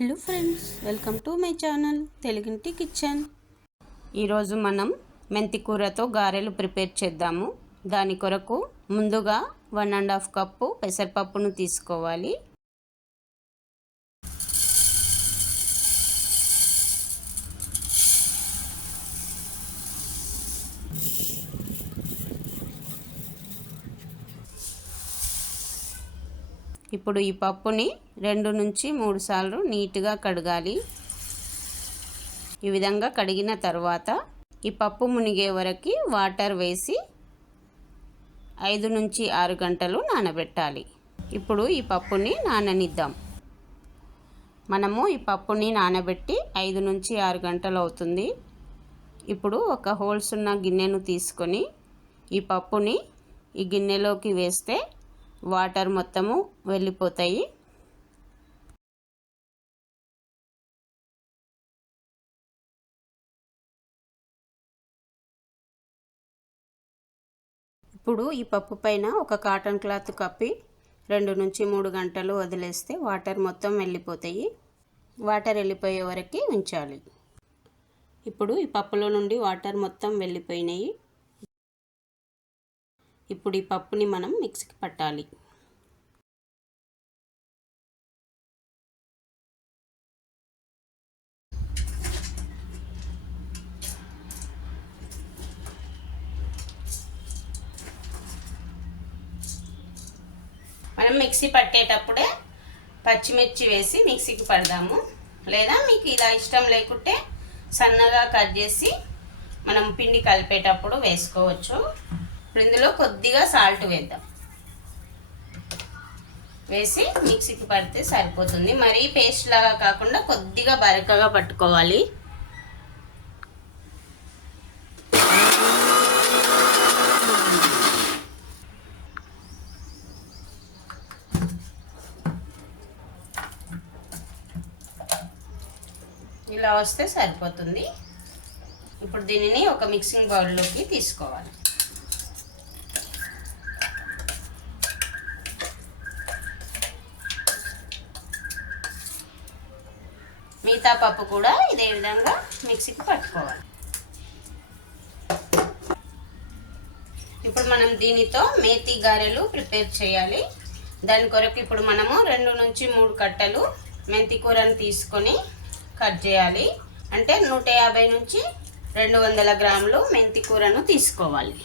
Hello friends, welcome to my channel తెలుగింటి kitchen. ఈరోజు మనం మెంతి కూరతో గారెలు ప్రిపేర్ చేద్దాము. దాని కొరకు ముందుగా 1.5 కప్పు పెసరపప్పును తీసుకోవాలి. ఇప్పుడు ఈ పప్పుని 2 నుంచి 3 సార్లు నీట్గా కడగాలి. ఈ విధంగా కడిగిన తర్వాత ఈ పప్పు మునిగే వరకు వాటర్ వేసి 5 నుంచి 6 గంటలు నానబెట్టాలి. ఇప్పుడు ఈ పప్పుని నాననిద్దాం. మనము ఈ పప్పుని నానబెట్టి 5 నుంచి 6 గంటలు అవుతుంది. ఇప్పుడు ఒక హోల్స్ ఉన్న గిన్నెను తీసుకొని ఈ పప్పుని ఈ గిన్నెలోకి వేస్తే వాటర్ మొత్తము వెళ్ళిపోతాయి. ఇప్పుడు ఈ పప్పు పైన ఒక కాటన్ క్లాత్ కప్పి 2 నుంచి 3 గంటలు వదిలేస్తే వాటర్ మొత్తం వెళ్ళిపోతాయి. వాటర్ వెళ్ళిపోయే వరకు ఉంచాలి. ఇప్పుడు ఈ పప్పులో నుండి వాటర్ మొత్తం వెళ్ళిపోయినాయి. ఇప్పుడు ఈ పప్పుని మనం మిక్సీకి పట్టాలి. మనం మిక్సీ పట్టేటప్పుడే పచ్చిమిర్చి వేసి మిక్సీకి పడదాము. లేదా మీకు ఇలా ఇష్టం లేకుంటే సన్నగా కట్ చేసి మనం పిండి కలిపేటప్పుడు వేసుకోవచ్చు. ఇప్పుడు ఇందులో కొద్దిగా సాల్ట్ వేద్దాం. వేసి మిక్సీకి పడితే సరిపోతుంది. మరీ పేస్ట్ లాగా కాకుండా కొద్దిగా బరకగా పట్టుకోవాలి. ఇలా వస్తే సరిపోతుంది. ఇప్పుడు దీనిని ఒక మిక్సింగ్ బౌల్లోకి తీసుకోవాలి. మిగతా పప్పు కూడా ఇదే విధంగా మిక్సీకి పట్టుకోవాలి. ఇప్పుడు మనం దీనితో మేతి గారెలు ప్రిపేర్ చేయాలి. దాని కొరకు ఇప్పుడు మనము 2 నుంచి 3 కట్టలు మెంతి కూరను తీసుకొని కట్ చేయాలి. అంటే 150 నుంచి 200 గ్రాములు మెంతి కూరను తీసుకోవాలి.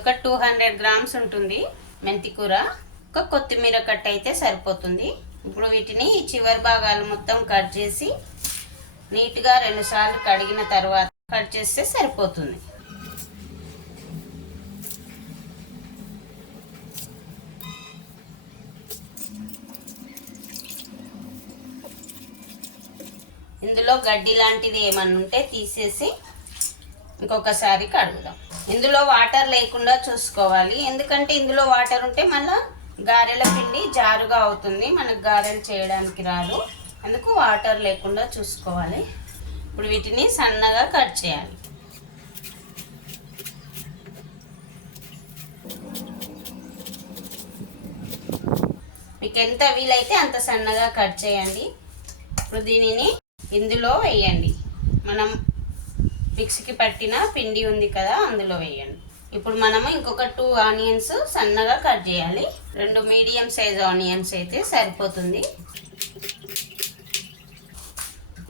ఒక 200 గ్రామ్స్ ఉంటుంది మెంతి కూర. ఒక కొత్తిమీర కట్ట అయితే సరిపోతుంది. ఇప్పుడు వీటిని ఈ చివరి భాగాలు మొత్తం కట్ చేసి నీట్గా 2 సార్లు కడిగిన తర్వాత కట్ చేస్తే సరిపోతుంది. ఇందులో గడ్డి లాంటిది ఏమన్నా ఉంటే తీసేసి ఇంకొకసారి కడుగుదాం. ఇందులో వాటర్ లేకుండా చూసుకోవాలి. ఎందుకంటే ఇందులో వాటర్ ఉంటే మళ్ళీ గారెల పిండి జారుగా అవుతుంది, మనకు గారెలు చేయడానికి రాదు. అందుకు వాటర్ లేకుండా చూసుకోవాలి. ఇప్పుడు వీటిని సన్నగా కట్ చేయాలి. మీకు ఎంత వీలైతే అంత సన్నగా కట్ చేయండి. ఇప్పుడు దీనిని ఇందులో వేయండి. మనం మిక్సీకి పట్టిన పిండి ఉంది కదా, అందులో వేయండి. ఇప్పుడు మనము ఇంకొక 2 ఆనియన్స్ సన్నగా కట్ చేయాలి. 2 మీడియం సైజ్ ఆనియన్స్ అయితే సరిపోతుంది.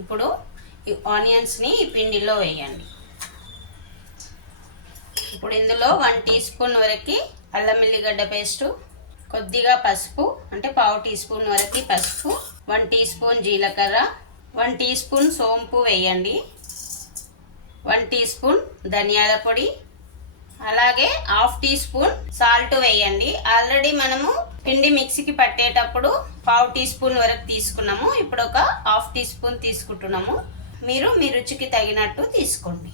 ఇప్పుడు ఈ ఆనియన్స్ని ఈ పిండిలో వేయండి. ఇప్పుడు ఇందులో 1 టీ స్పూన్ వరకు అల్లం వెల్లిగడ్డ పేస్టు, కొద్దిగా పసుపు అంటే 1/2 టీ స్పూన్ వరకు పసుపు, 1 టీ స్పూన్ జీలకర్ర, 1 టీ స్పూన్ సోంపు వేయండి, 1 టీ స్పూన్ ధనియాల పొడి, అలాగే 1/2 టీ స్పూన్ సాల్ట్ వేయండి. ఆల్రెడీ మనము పిండి మిక్సీకి పట్టేటప్పుడు 1/2 టీ స్పూన్ వరకు తీసుకున్నాము. ఇప్పుడు ఒక 1/2 టీ స్పూన్ తీసుకుంటున్నాము. మీరు మీ రుచికి తగినట్టు తీసుకోండి.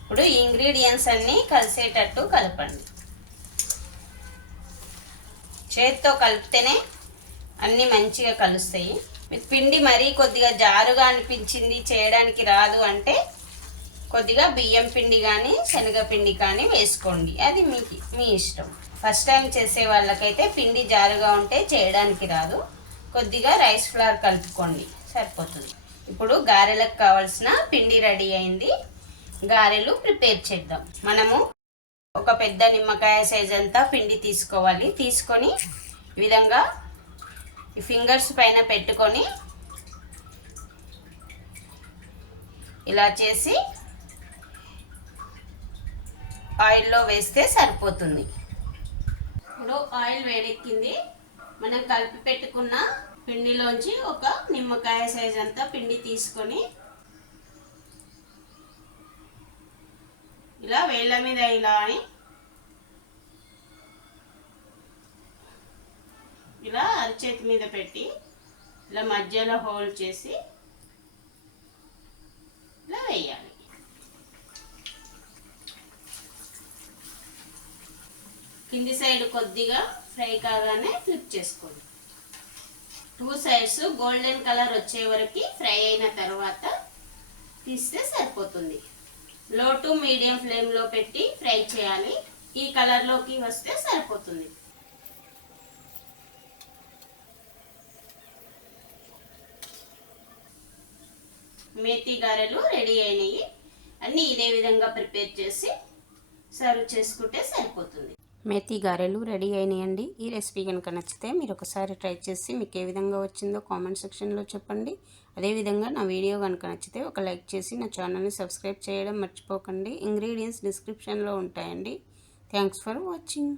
ఇప్పుడు ఈ ఇంగ్రీడియంట్స్ అన్నీ కలిసేటట్టు కలపండి. చేతితో కలిపితేనే అన్నీ మంచిగా కలుస్తాయి. మీకు పిండి మరీ కొద్దిగా జారుగా అనిపించింది, చేయడానికి రాదు అంటే కొద్దిగా బియ్యం పిండి కానీ శనగపిండి కానీ వేసుకోండి. అది మీ ఇష్టం. ఫస్ట్ టైం చేసే వాళ్ళకైతే పిండి జారుగా ఉంటే చేయడానికి రాదు. కొద్దిగా రైస్ ఫ్లోర్ కలుపుకోండి. సరిపోతుంది. ఇప్పుడు గారెలకు కావాల్సిన పిండి రెడీ అయింది. గారెలు ప్రిపేర్ చేద్దాం. మనము ఒక పెద్ద నిమ్మకాయ సైజ్ అంతా పిండి తీసుకోవాలి. తీసుకొని ఈ విధంగా ఈ ఫింగర్స్ పైన పెట్టుకొని ఇలా చేసి ఆయిల్లో వేస్తే సరిపోతుంది. ఇప్పుడు ఆయిల్ వేడెక్కింది. మనం కలిపి పెట్టుకున్న పిండిలోంచి ఒక నిమ్మకాయ సైజ్ అంతా పిండి తీసుకొని ఇలా వేళ్ళ మీద ఇలా అని ఇలా అరచేతి మీద పెట్టి ఇలా మధ్యలో హోల్డ్ చేసి ఇలా వేయాలి. కింది సైడ్ కొద్దిగా ఫ్రై కాగానే ఫ్లిప్ చేసుకోండి. 2 సైడ్స్ గోల్డెన్ కలర్ వచ్చే వరకు ఫ్రై అయిన తర్వాత తీస్తే సరిపోతుంది. లో టు మీడియం ఫ్లేమ్లో పెట్టి ఫ్రై చేయాలి. ఈ కలర్లోకి వస్తే సరిపోతుంది. మేతి గారెలు రెడీ అయినాయి. అన్నీ ఇదే విధంగా ప్రిపేర్ చేసి సర్వ్ చేసుకుంటే సరిపోతుంది. మేతి గారెలు రెడీ అయినాయండి. ఈ రెసిపీ కనుక నచ్చితే మీరు ఒకసారి ట్రై చేసి మీకు ఏ విధంగా వచ్చిందో కామెంట్ సెక్షన్లో చెప్పండి. అదేవిధంగా నా వీడియో కనుక నచ్చితే ఒక లైక్ చేసి నా ఛానల్ని సబ్స్క్రైబ్ చేయడం మర్చిపోకండి. ఇంగ్రీడియంట్స్ డిస్క్రిప్షన్లో ఉంటాయండి. Thanks for watching.